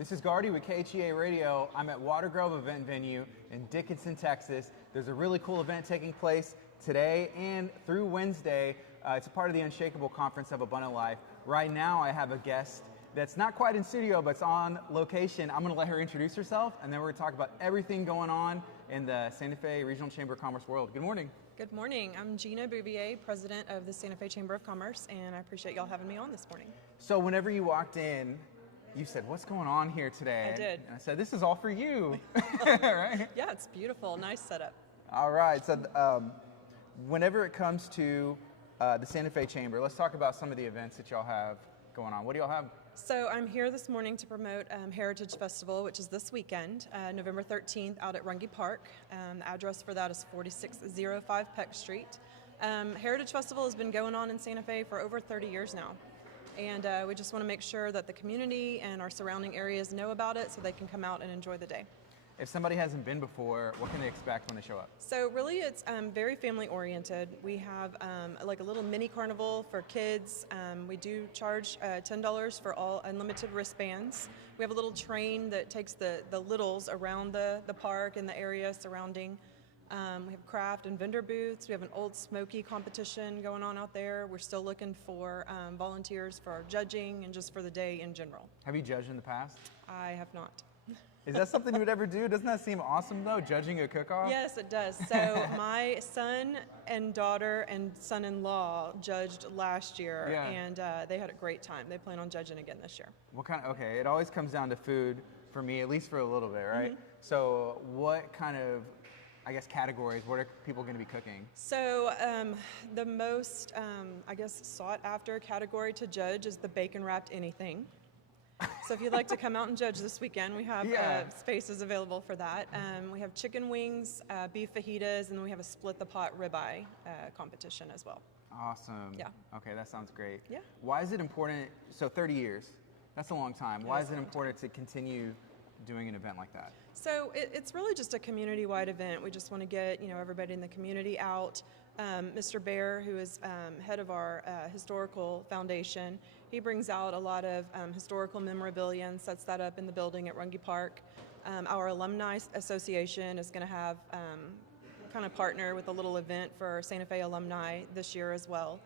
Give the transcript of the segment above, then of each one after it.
This is Gardy with KHEA Radio. I'm at WaterGrove event venue in Dickinson, Texas. There's a really cool event taking place today and through Wednesday. It's a part of the Unshakeable Conference of Abundant Life. Right now I have a guest that's not quite in studio, but it's on location. I'm going to let her introduce herself, and then we're going to talk about everything going on in the Santa Fe Regional Chamber of Commerce world. Good morning. Good morning. I'm Gina Bouvier, president of the Santa Fe Chamber of Commerce, and I appreciate y'all having me on this morning. So whenever you walked in, you said, "What's going on here today?" I did. And I said, "This is all for you." Right? Yeah, it's beautiful. Nice setup. All right. So whenever it comes to the Santa Fe Chamber, let's talk about some of the events that y'all have going on. What do y'all have? So I'm here this morning to promote Heritage Festival, which is this weekend, November 13th, out at Runge Park. The address for that is 4605 Peck Street. Heritage Festival has been going on in Santa Fe for over 30 years now. And we just want to make sure that the community and our surrounding areas know about it so they can come out and enjoy the day. If somebody hasn't been before, what can they expect when they show up? So really it's very family oriented. We have like a little mini carnival for kids. We do charge $10 for all unlimited wristbands. We have a little train that takes the littles around the park and the area surrounding. We have craft and vendor booths. We have an Old Smoky competition going on out there. We're still looking for volunteers for our judging and just for the day in general. Have you judged in the past? I have not. Is that something you would ever do? Doesn't that seem awesome though, judging a cook-off? Yes, it does. So my son and daughter and son-in-law judged last year, Yeah. and they had a great time. They plan on judging again this year. What kind of, okay, it always comes down to food for me, at least for a little bit, right? Mm-hmm. So what kind of, I guess, categories, what are people going to be cooking? So the most, I guess, sought after category to judge is the bacon wrapped anything. So if you'd like to come out and judge this weekend, we have spaces available for that. We have chicken wings, beef fajitas, and then we have a split the pot ribeye competition as well. Awesome. Yeah. Okay, that sounds great. Yeah. Why is it important, so 30 years, that's a long time. Why is it important to continue doing an event like that? So it's really just a community-wide event. We just want to get everybody in the community out. Mr. Bear, who is head of our historical foundation, he brings out a lot of historical memorabilia and sets that up in the building at Runge Park. Our Alumni Association is going to have kind of partner with a little event for Santa Fe alumni this year as well.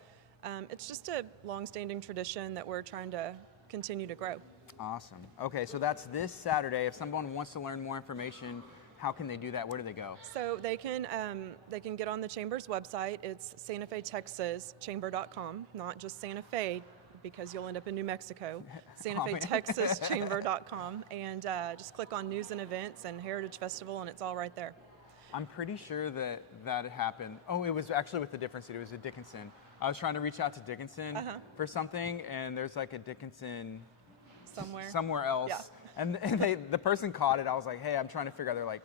It's just a long-standing tradition that we're trying to continue to grow. Awesome. Okay, so that's this Saturday. If someone wants to learn more information, how can they do that? Where do they go? So they can get on the Chamber's website. It's SantaFeTexasChamber.com, not just Santa Fe, because you'll end up in New Mexico. SantaFeTexasChamber.com, and just click on News and Events and Heritage Festival, and it's all right there. I'm pretty sure that happened. Oh, it was actually with a different city. It was at Dickinson. I was trying to reach out to Dickinson for something, and there's like a Dickinson somewhere else. Yeah. And the person caught it. I was like, hey, I'm trying to figure out. They're like,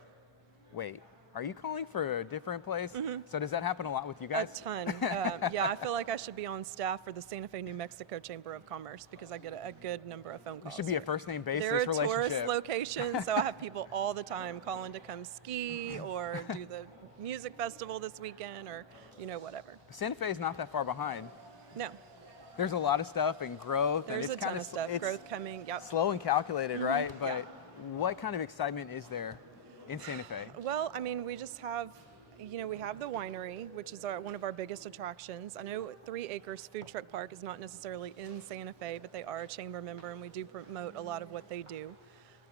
wait, are you calling for a different place? So does that happen a lot with you guys? A ton. Yeah, I feel like I should be on staff for the Santa Fe, New Mexico Chamber of Commerce because I get a good number of phone calls. It should be a first name basis relationship. relationship. They're a tourist location, so I have people all the time calling to come ski or do the music festival this weekend or whatever. Santa Fe is not that far behind. No. There's a lot of stuff and growth. There's and a ton of stuff. Growth coming. Yep. Slow and calculated, right? But what kind of excitement is there in Santa Fe? Well, I mean, we just have, we have the winery, which is one of our biggest attractions. I know 3 Acres Food Truck Park is not necessarily in Santa Fe, but they are a chamber member, and we do promote a lot of what they do.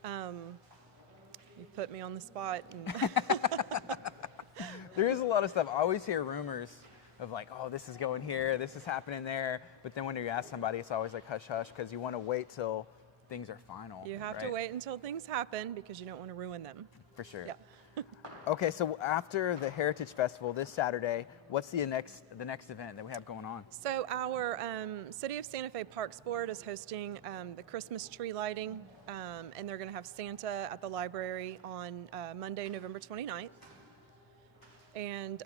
You put me on the spot. There is a lot of stuff. I always hear rumors of like, oh, this is going here, this is happening there. But then when you ask somebody, it's always like hush hush because you want to wait till things are final. You have to wait until things happen because you don't want to ruin them. For sure. Yeah. Okay, so after the Heritage Festival this Saturday, what's the next event that we have going on? So our City of Santa Fe Parks Board is hosting the Christmas tree lighting, and they're going to have Santa at the library on Monday, November 29th. And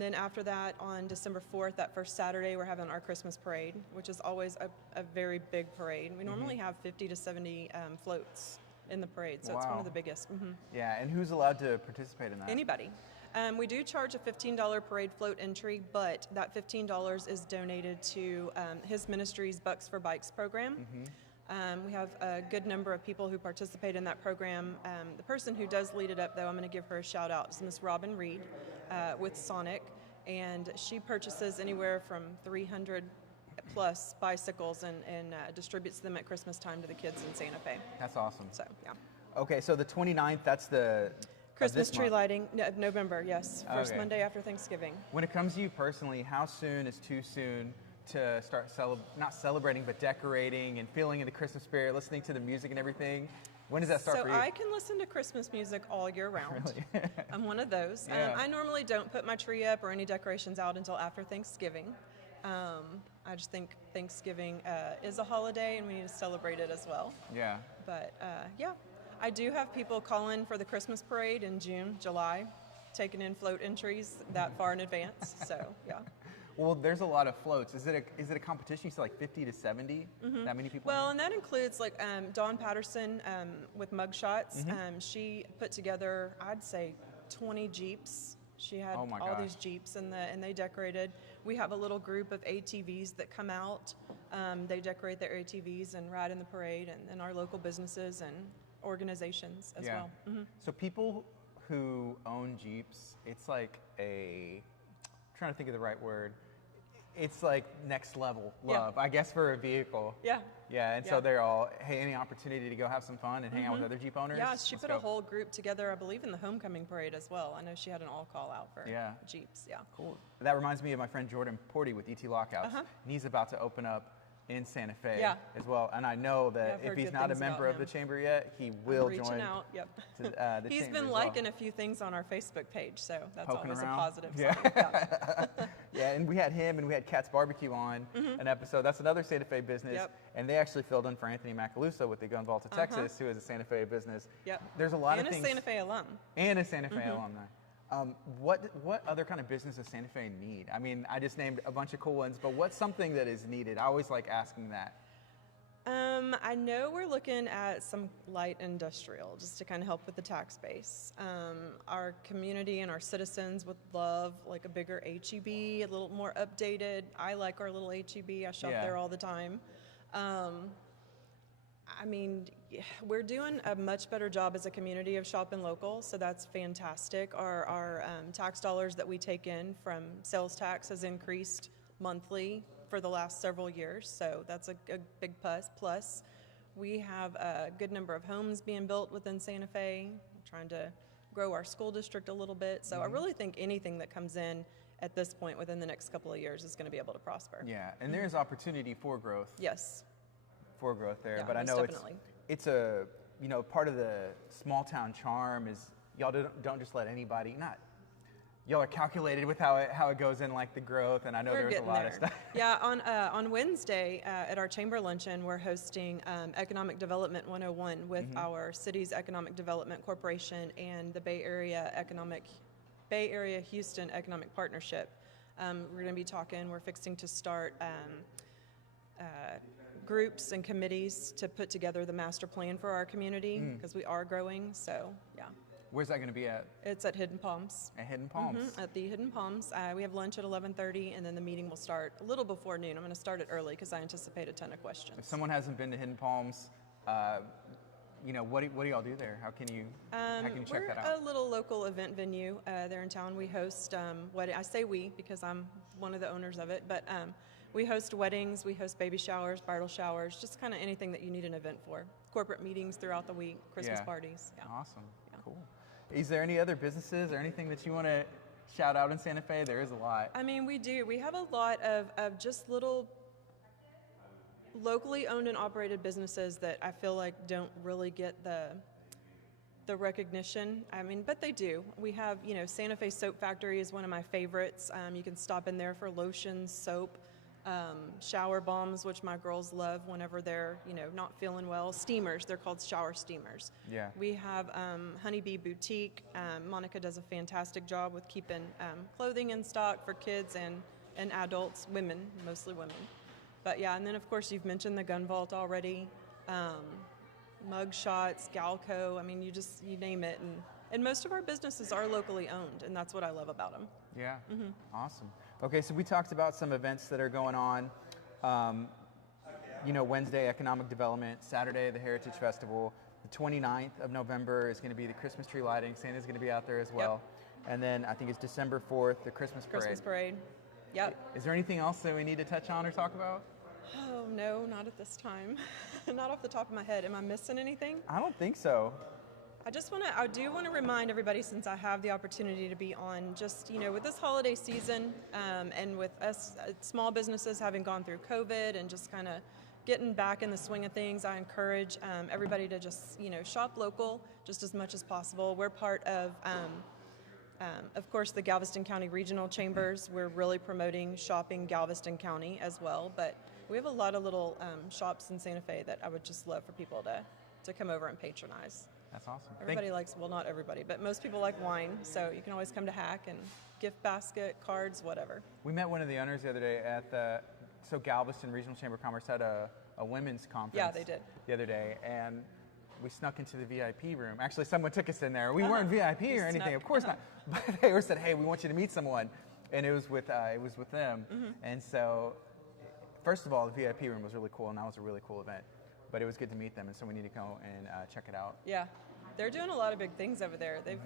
then after that, on December 4th, that first Saturday, we're having our Christmas parade, which is always a very big parade. We normally have 50 to 70 floats in the parade, so it's one of the biggest. Yeah, and who's allowed to participate in that? Anybody. We do charge a $15 parade float entry, but that $15 is donated to his ministry's Bucks for Bikes program. We have a good number of people who participate in that program. The person who does lead it up, though, I'm going to give her a shout out, is Miss Robin Reed with Sonic, and she purchases anywhere from 300 plus bicycles and distributes them at Christmas time to the kids in Santa Fe. That's awesome. So, yeah. Okay, so the 29th, that's the Christmas tree lighting, November, yes. First Okay. Monday after Thanksgiving. When it comes to you personally, how soon is too soon to start not celebrating, but decorating and feeling in the Christmas spirit, listening to the music and everything? When does that start for you? So I can listen to Christmas music all year round. Really? I'm one of those. Yeah. I normally don't put my tree up or any decorations out until after Thanksgiving. I just think Thanksgiving is a holiday and we need to celebrate it as well. Yeah. But yeah, I do have people call in for the Christmas parade in June, July, taking in float entries that far in advance. So yeah. Well, there's a lot of floats. Is it a competition? You said like 50 to 70? That many people? Well, and that includes like Dawn Patterson with Mugshots. She put together, I'd say, 20 Jeeps. She had Oh my all gosh. these Jeeps and they decorated. We have a little group of ATVs that come out. They decorate their ATVs and ride in the parade, and our local businesses and organizations as well. So people who own Jeeps, it's like I'm trying to think of the right word. It's like next level love, I guess, for a vehicle. Yeah. Yeah, and so they're all, hey, any opportunity to go have some fun and hang out with other Jeep owners? Yeah, she Let's put go. a whole group together, I believe, in the homecoming parade as well. I know she had an all call out for Jeeps. Yeah. Cool. That reminds me of my friend Jordan Porty with ET Lockouts. And he's about to open up in Santa Fe as well. And I know that I've if heard he's good not a things about member of the him. chamber yet, he will Reaching join. out, yep. To, the He's chamber been as well. liking a few things on our Facebook page, so that's Poking always around. a positive Yeah. sign. Yeah. Yeah, and we had him and we had Cat's Barbecue on an episode. That's another Santa Fe business. Yep. And they actually filled in for Anthony Macaluso with the Gun Vault of Texas, who is a Santa Fe business. Yep. There's a lot And of a things. Santa Fe alum. And a Santa Fe alumni. What other kind of business does Santa Fe need? I mean, I just named a bunch of cool ones, but what's something that is needed? I always like asking that. I know we're looking at some light industrial just to kind of help with the tax base. Our community and our citizens would love like a bigger HEB, a little more updated. I like our little HEB. I shop there all the time. I mean, we're doing a much better job as a community of shopping local, so that's fantastic. Our tax dollars that we take in from sales tax has increased monthly for the last several years, so that's a big plus. We have a good number of homes being built within Santa Fe, trying to grow our school district a little bit. So I really think anything that comes in at this point within the next couple of years is going to be able to prosper. Yeah, and there's opportunity for growth. Yes. For growth there, Yeah, but I most know definitely. it's a part of the small town charm is y'all don't just let anybody y'all are calculated with how it goes in, like the growth, and I know We're there's a getting lot there. of stuff. Yeah, on Wednesday at our chamber luncheon, we're hosting Economic Development 101 with our city's Economic Development Corporation and the Bay Area Houston Economic Partnership. We're going to be talking. We're fixing to start groups and committees to put together the master plan for our community because we are growing. So yeah. Where's that going to be at? It's at Hidden Palms. At Hidden Palms. At the Hidden Palms. We have lunch at 11:30, and then the meeting will start a little before noon. I'm going to start it early because I anticipate a ton of questions. If someone hasn't been to Hidden Palms, what do y'all do there? How can you check that out? We're a little local event venue there in town. We host I say we because I'm one of the owners of it, but we host weddings, we host baby showers, bridal showers, just kind of anything that you need an event for. Corporate meetings throughout the week, Christmas parties. Yeah. Awesome. Yeah. Cool. Is there any other businesses or anything that you want to shout out in Santa Fe? There is a lot. I mean, we do. We have a lot of just little locally owned and operated businesses that I feel like don't really get the recognition. I mean, but they do. We have, Santa Fe Soap Factory is one of my favorites. You can stop in there for lotions, soap, shower bombs, which my girls love whenever they're, not feeling well. Steamers, they're called shower steamers. Yeah. We have Honeybee Boutique. Monica does a fantastic job with keeping clothing in stock for kids and adults, women, mostly women. But yeah, and then of course you've mentioned the Gun Vault already, Mug Shots, Galco, I mean, you name it. And most of our businesses are locally owned, and that's what I love about them. Yeah, Awesome. Okay, so we talked about some events that are going on. Wednesday, Economic Development, Saturday, the Heritage Festival. The 29th of November is going to be the Christmas tree lighting. Santa's going to be out there as well. Yep. And then I think it's December 4th, the Christmas Parade. Christmas Parade. Yep. Is there anything else that we need to touch on or talk about? Oh, no, not at this time. Not off the top of my head. Am I missing anything? I don't think so. I do want to remind everybody, since I have the opportunity to be on, just, with this holiday season and with us small businesses having gone through COVID and just kind of getting back in the swing of things, I encourage everybody to just, shop local just as much as possible. We're part of course, the Galveston County Regional Chambers. We're really promoting shopping Galveston County as well, but we have a lot of little shops in Santa Fe that I would just love for people to come over and patronize. That's awesome. Everybody likes, well, not everybody, but most people like wine, so you can always come to Hack and gift basket, cards, whatever. We met one of the owners the other day at so Galveston Regional Chamber of Commerce had a women's conference. Yeah, they did. The other day, and we snuck into the VIP room. Actually, someone took us in there. We weren't VIP or anything, of course not. But they said, "Hey, we want you to meet someone," and it was with them. Mm-hmm. And so, first of all, the VIP room was really cool, and that was a really cool event. But it was good to meet them, and so we need to go and check it out. Yeah, they're doing a lot of big things over there. They've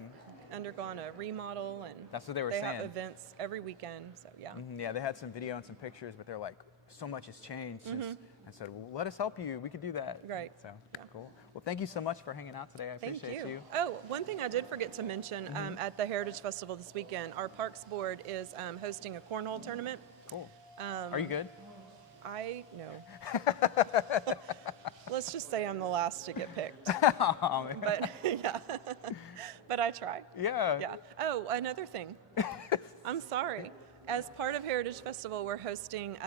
undergone a remodel, and that's what they were saying. They have events every weekend, so yeah. Mm-hmm. Yeah, they had some video and some pictures, but they're like, so much has changed since. I said, well, let us help you. We could do that. Right. So cool. Well, thank you so much for hanging out today. I appreciate you. Oh, one thing I did forget to mention at the Heritage Festival this weekend, our Parks Board is hosting a cornhole tournament. Cool. Are you good? No. Let's just say I'm the last to get picked. Oh, man. But yeah, but I try. Yeah. Yeah. Oh, another thing. I'm sorry. As part of Heritage Festival, we're hosting,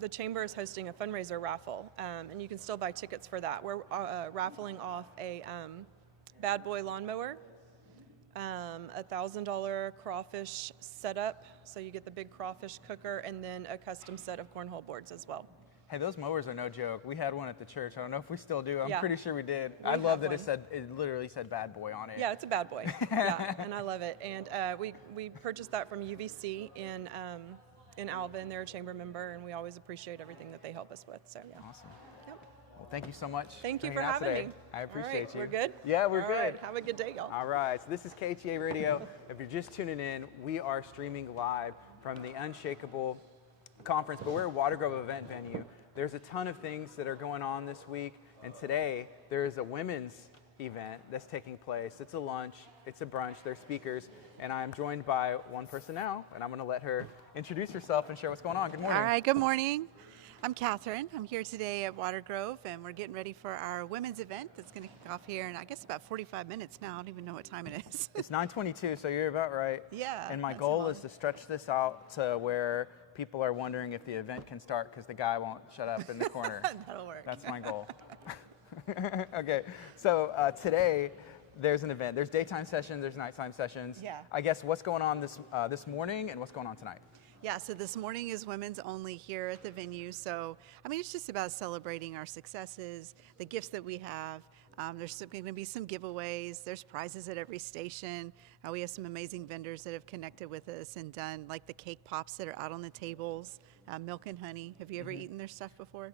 the Chamber is hosting a fundraiser raffle, and you can still buy tickets for that. We're raffling off a Bad Boy lawnmower, $1,000 crawfish setup, so you get the big crawfish cooker, and then a custom set of cornhole boards as well. Hey, those mowers are no joke. We had one at the church. I don't know if we still do. I'm pretty sure we did. I love that it literally said Bad Boy on it. Yeah, it's a bad boy. Yeah, and I love it. And we purchased that from UVC in Alvin. They're a chamber member, and we always appreciate everything that they help us with. So yeah. Awesome. Yep. Well, thank you so much. Thank you for having me. I appreciate you. We're good? Yeah, we're good. Right. Have a good day, y'all. All right. So this is KHEA Radio. If you're just tuning in, we are streaming live from the Unshakable Conference, but we're at WaterGrove event venue. There's a ton of things that are going on this week, and today there is a women's event that's taking place. It's a lunch, it's a brunch, there's speakers, and I'm joined by one person now, and I'm going to let her introduce herself and share what's going on. Good morning. All right, good morning. I'm Catherine. I'm here today at WaterGrove, and we're getting ready for our women's event that's going to kick off here in, I guess, about 45 minutes now. I don't even know what time it is. It's 9:22, so you're about right. Yeah. And my goal is to stretch this out to where people are wondering if the event can start because the guy won't shut up in the corner. That'll work. That's my goal. Okay, so today there's an event. There's daytime sessions, there's nighttime sessions. Yeah. I guess what's going on this morning and what's going on tonight? Yeah, so this morning is women's only here at the venue. So, I mean, it's just about celebrating our successes, the gifts that we have. There's going to be some giveaways. There's prizes at every station. We have some amazing vendors that have connected with us and done like the cake pops that are out on the tables, milk and honey. Have you ever eaten their stuff before?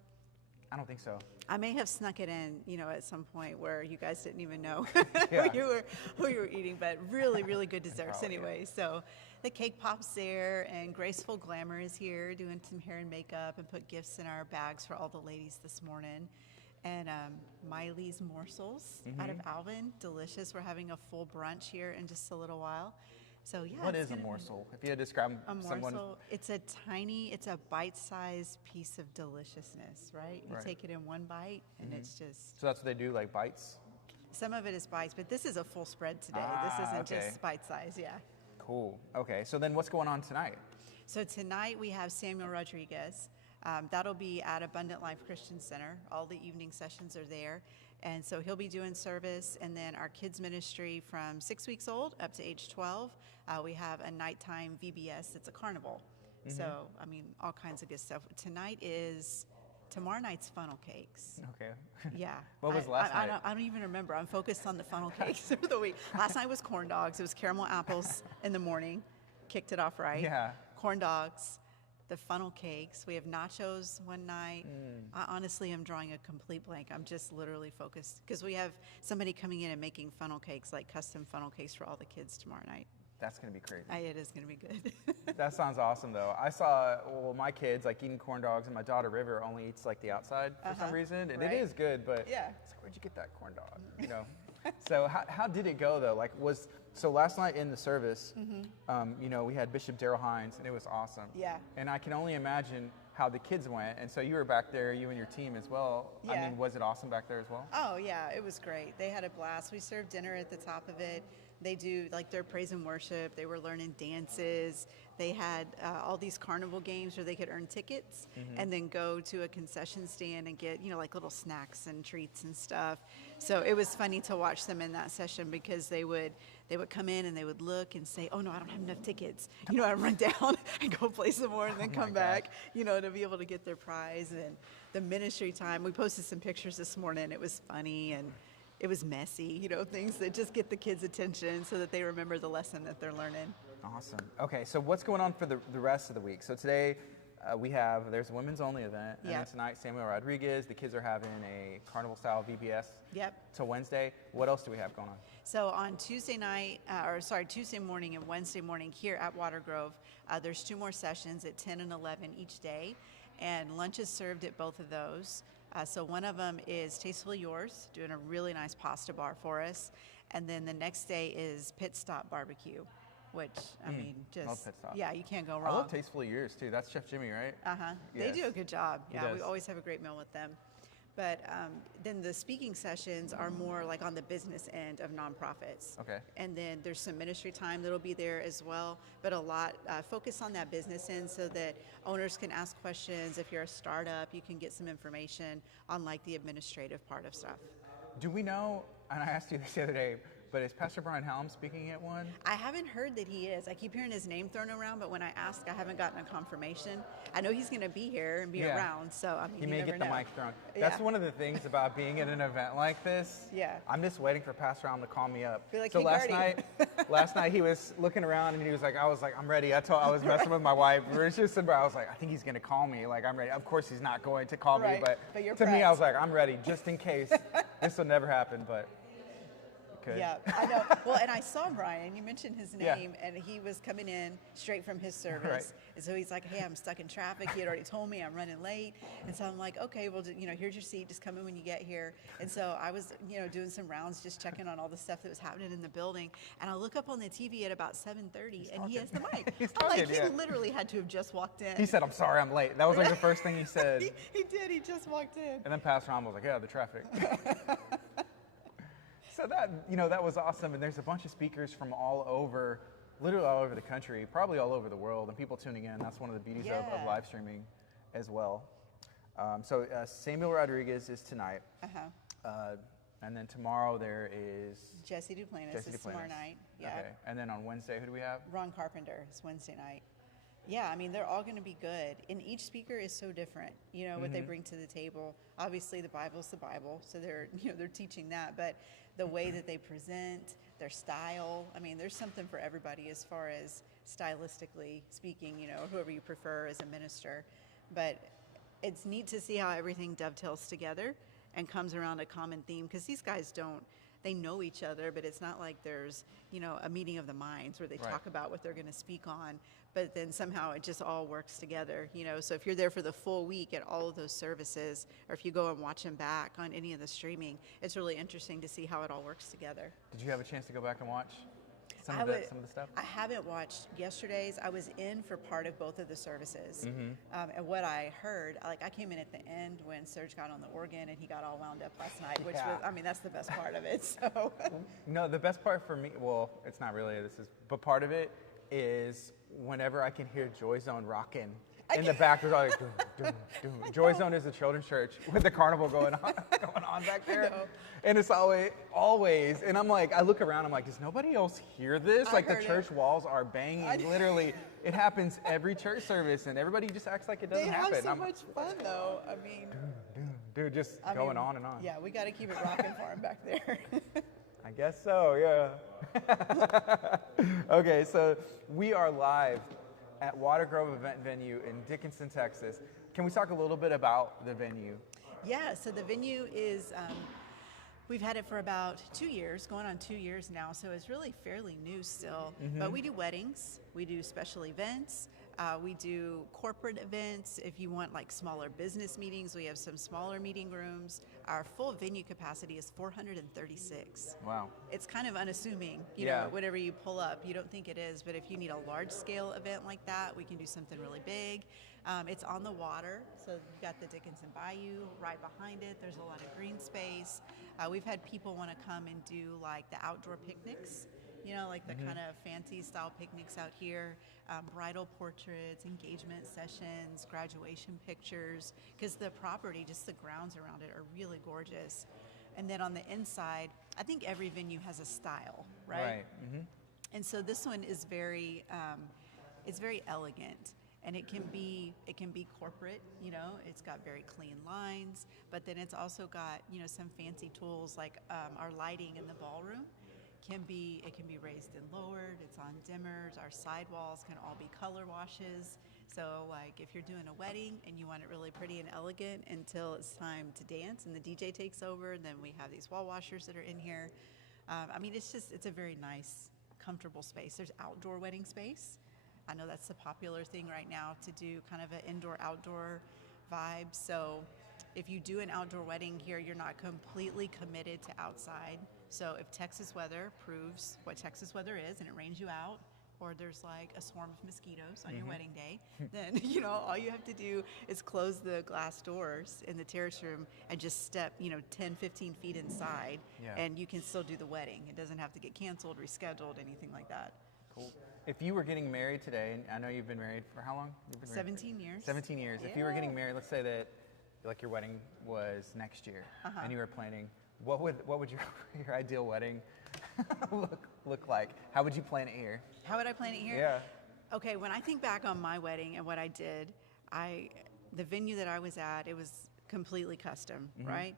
I don't think so. I may have snuck it in, at some point where you guys didn't even know Yeah. who you were eating, but really, really good desserts anyway. So the cake pop's there, and Graceful Glamour is here doing some hair and makeup and put gifts in our bags for all the ladies this morning. And Miley's Morsels out of Alvin, delicious. We're having a full brunch here in just a little while. So yeah. What is a morsel? If you had to describe someone. Morsel, it's a bite-sized piece of deliciousness, right? You take it in one bite, and it's just. So that's what they do, like bites? Some of it is bites, but this is a full spread today. This isn't just bite-sized, yeah. Cool. Okay, so then what's going on tonight? So tonight we have Samuel Rodriguez. That'll be at Abundant Life Christian Center. All the evening sessions are there. And so he'll be doing service. And then our kids ministry from 6 weeks old up to age 12. We have a nighttime VBS. It's a carnival. So, I mean, all kinds of good stuff. Tomorrow night's funnel cakes. Okay. Yeah. What was last night? I don't even remember. I'm focused on the funnel cakes for the week. Last night was corn dogs. It was caramel apples in the morning. Kicked it off right. Yeah. Corn dogs. the funnel cakes. We have nachos one night. I honestly am drawing a complete blank. I'm just literally focused because we have somebody coming in and making funnel cakes, like custom funnel cakes for all the kids tomorrow night. That's going to be crazy. It is going to be good. That sounds awesome, though. I saw, my kids, like, eating corn dogs, and my daughter, River, only eats, like, the outside for some reason. And Right. it is good, but Yeah. it's like, where'd you get that corn dog, you know? So how did it go, though? Like, so last night in the service, you know, we had Bishop Darrell Hines, and it was awesome. Yeah. And I can only imagine how the kids went. And so you were back there, you and your team as well. Yeah. I mean, was it awesome back there as well? Oh, yeah, it was great. They had a blast. We served dinner at the top of it. They do like their praise and worship. They were learning dances. They had all these carnival games where they could earn tickets and then go to a concession stand and get, you know, like little snacks and treats and stuff. So it was funny to watch them in that session because they would come in and they would look and say, oh no, I don't have enough tickets. You know, I'd run down and go play some more and then come back, you know, to be able to get their prize. And the ministry time, we posted some pictures this morning. It was funny and it was messy, you know, things that just get the kids' attention so that they remember the lesson that they're learning. Awesome. Okay, so what's going on for the rest of the week? So today there's a women's only event, and then tonight Samuel Rodriguez, the kids are having a carnival style VBS till Wednesday. What else do we have going on? So on Tuesday morning and Wednesday morning here at WaterGrove, there's 2 more sessions at 10 and 11 each day, and lunch is served at both of those. So one of them is Tastefully Yours, doing a really nice pasta bar for us. And then the next day is Pit Stop Barbecue, which, I mean, just, love Pit Stop. Yeah, you can't go wrong. I love Tastefully Yours, too. That's Chef Jimmy, right? They do a good job. He Yeah, does. we always have a great meal with them. But then the speaking sessions are more like on the business end of nonprofits. Okay. And then there's some ministry time that'll be there as well, but a lot focus on that business end so that owners can ask questions. If you're a startup, you can get some information on like the administrative part of stuff. Do we know, and I asked you this the other day, but is Pastor Brian Helm speaking at one? I haven't heard that he is. I keep hearing his name thrown around, but when I ask, I haven't gotten a confirmation. I know he's going to be here and be around, so I mean, he may never get the know. mic thrown. That's one of the things about being at an event like this. Yeah. I'm just waiting for Pastor Helm to call me up. Be like, so "Hey, last night he was looking around and he was like, I was like, I'm ready. I was messing with my wife. We were just sitting there. I was like, I think he's going to call me. Like, I'm ready. Of course he's not going to call me, but you're to me, prepped. I was like, I'm ready just in case. This will never happen, but. Okay. Yeah, I know. Well, and I saw Brian. You mentioned his name, and he was coming in straight from his service. Right. And so he's like, hey, I'm stuck in traffic. He had already told me I'm running late. And so I'm like, okay, well, you know, here's your seat. Just come in when you get here. And so I was, you know, doing some rounds, just checking on all the stuff that was happening in the building. And I look up on the TV at about 7:30, and he has the mic. He's I'm like, talking, he literally had to have just walked in. He said, I'm sorry, I'm late. That was like the first thing he said. He did. He just walked in. And then Pastor Helm was like, yeah, the traffic. So that, you know, that was awesome. And there's a bunch of speakers from literally all over the country, probably all over the world, and people tuning in. That's one of the beauties of live streaming as well. So Samuel Rodriguez is tonight. And then tomorrow there is Jesse Duplantis is tomorrow night. Yeah. Okay. And then on Wednesday, who do we have? Ron Carpenter is Wednesday night. Yeah, I mean, they're all going to be good. And each speaker is so different, you know, what they bring to the table. Obviously, the Bible's the Bible, so they're teaching that. But the way that they present, their style, I mean, there's something for everybody as far as stylistically speaking, you know, whoever you prefer as a minister. But it's neat to see how everything dovetails together and comes around a common theme, because these guys they know each other, but it's not like there's, you know, a meeting of the minds where they talk about what they're going to speak on, but then somehow it just all works together, you know. So if you're there for the full week at all of those services, or if you go and watch them back on any of the streaming, it's really interesting to see how it all works together. Did you have a chance to go back and watch some of the stuff? I haven't watched yesterday's. I was in for part of both of the services. And what I heard, like, I came in at the end when Serge got on the organ and he got all wound up last night, which was, I mean, that's the best part of it. So No, the best part for me, well, it's not really, but part of it is whenever I can hear Joy Zone rocking in the back, there's always doom, doom, doom. Joy Zone is a children's church with the carnival going on back there. And it's always, and I'm like, I look around, I'm like, does nobody else hear this? Like, the church walls are banging, literally. It happens every church service, and everybody just acts like it doesn't happen. They have so much fun, though. I mean, dude, just going on and on. Yeah, we got to keep it rocking for them back there. I guess so, yeah. Okay, so we are live at WaterGrove Event Venue in Dickinson, Texas. Can we talk a little bit about the venue? Yeah, so the venue is, we've had it for about 2 years, going on 2 years now, so it's really fairly new still. But we do weddings, we do special events, we do corporate events. If you want like smaller business meetings, we have some smaller meeting rooms. Our full venue capacity is 436. Wow. It's kind of unassuming, you know, whatever you pull up, you don't think it is, but if you need a large scale event like that, we can do something really big. It's on the water, so you've got the Dickinson Bayou right behind it. There's a lot of green space. We've had people want to come and do like the outdoor picnics, you know, like the kind of fancy style picnics out here, bridal portraits, engagement sessions, graduation pictures, because the property, just the grounds around it are really gorgeous. And then on the inside, I think every venue has a style, right? And so this one is very, it's very elegant. And it can be corporate, you know, it's got very clean lines, but then it's also got, you know, some fancy tools like our lighting in the ballroom it can be raised and lowered, it's on dimmers, our sidewalls can all be color washes. So like if you're doing a wedding and you want it really pretty and elegant until it's time to dance and the DJ takes over, then we have these wall washers that are in here. I mean, it's a very nice, comfortable space. There's outdoor wedding space. I know that's the popular thing right now to do kind of an indoor-outdoor vibe. So if you do an outdoor wedding here, you're not completely committed to outside. So if Texas weather proves what Texas weather is and it rains you out, or there's like a swarm of mosquitoes on your wedding day, then, you know, all you have to do is close the glass doors in the terrace room and just step, you know, 10, 15 feet inside, and you can still do the wedding. It doesn't have to get canceled, rescheduled, anything like that. Cool. If you were getting married today, and I know you've been married for how long? You've been 17 years. 17 years. Yeah. If you were getting married, let's say that like your wedding was next year, and you were planning, what would your ideal wedding look like? How would you plan it here? How would I plan it here? Yeah. Okay, when I think back on my wedding and what I did, the venue that I was at, it was completely custom, right?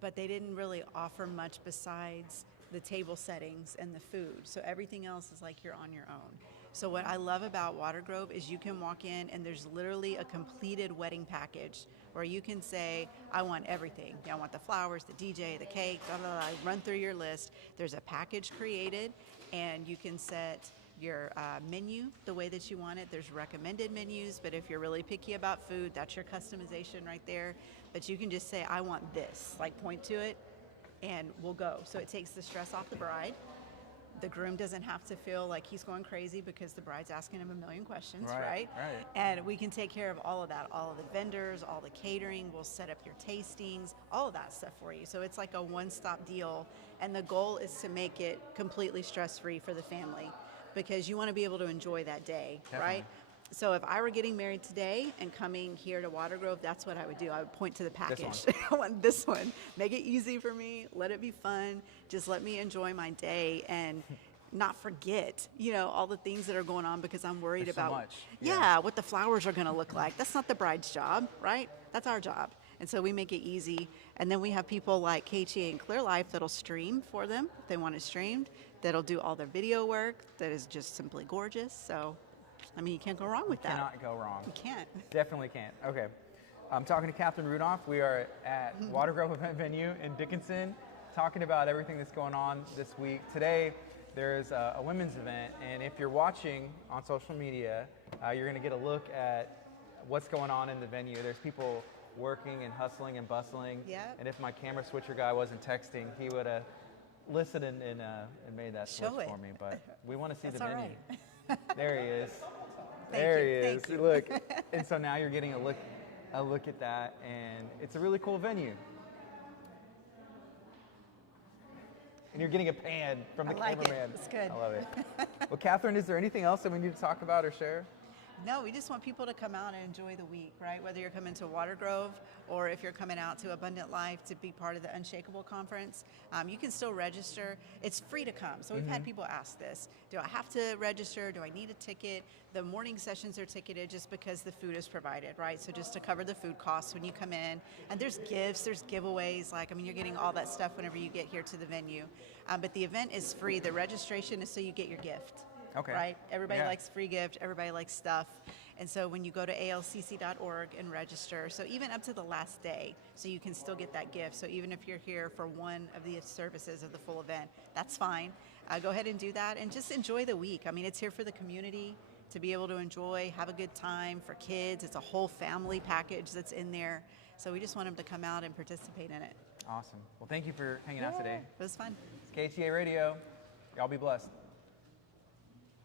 But they didn't really offer much besides the table settings and the food. So everything else is like you're on your own. So what I love about WaterGrove is you can walk in and there's literally a completed wedding package where you can say, I want everything. I want the flowers, the DJ, the cake, blah, blah, blah. Run through your list. There's a package created and you can set your menu the way that you want it. There's recommended menus, but if you're really picky about food, that's your customization right there. But you can just say, I want this, like point to it, and we'll go. So it takes the stress off the bride. The groom doesn't have to feel like he's going crazy because the bride's asking him a million questions, right? And we can take care of all of that, all of the vendors, all the catering, we'll set up your tastings, all of that stuff for you. So it's like a one-stop deal, and the goal is to make it completely stress-free for the family because you want to be able to enjoy that day, right? So if I were getting married today and coming here to WaterGrove, that's what I would do. I would point to the package. I want this one. Make it easy for me. Let it be fun. Just let me enjoy my day and not forget, you know, all the things that are going on because I'm worried about, so much. What the flowers are going to look like. That's not the bride's job, right? That's our job. And so we make it easy. And then we have people like KHEA and Clear Life that'll stream for them if they want it streamed, that'll do all their video work that is just simply gorgeous. So I mean, you can't go wrong with that. Cannot go wrong. You can't. Definitely can't. Okay. I'm talking to Catherine Rudolph. We are at WaterGrove Event Venue in Dickinson, talking about everything that's going on this week. Today, there's a women's event, and if you're watching on social media, you're going to get a look at what's going on in the venue. There's people working and hustling and bustling. Yep. And if my camera switcher guy wasn't texting, he would have listened and made that switch for me. But we want to see the venue. Right. There he is. Thank there you. he is. Thank you. Look, and so now you're getting a look at that, and it's a really cool venue. And you're getting a pan from the cameraman. It's good. I love it. Well, Catherine, is there anything else that we need to talk about or share? No, we just want people to come out and enjoy the week, right? Whether you're coming to WaterGrove or if you're coming out to Abundant Life to be part of the Unshakeable Conference, you can still register. It's free to come. So we've had people ask this. Do I have to register? Do I need a ticket? The morning sessions are ticketed just because the food is provided, right? So just to cover the food costs when you come in. And there's gifts, there's giveaways. Like, I mean, you're getting all that stuff whenever you get here to the venue. But the event is free. The registration is so you get your gift. Okay. right? Everybody Yeah. likes free gift, everybody likes stuff. And so when you go to alcc.org and register, so even up to the last day, so you can still get that gift. So even if you're here for one of the services of the full event, that's fine. Go ahead and do that and just enjoy the week. I mean, it's here for the community to be able to enjoy, have a good time for kids. It's a whole family package that's in there. So we just want them to come out and participate in it. Awesome. Well, thank you for hanging out today. It was fun. It's KHEA Radio. Y'all be blessed.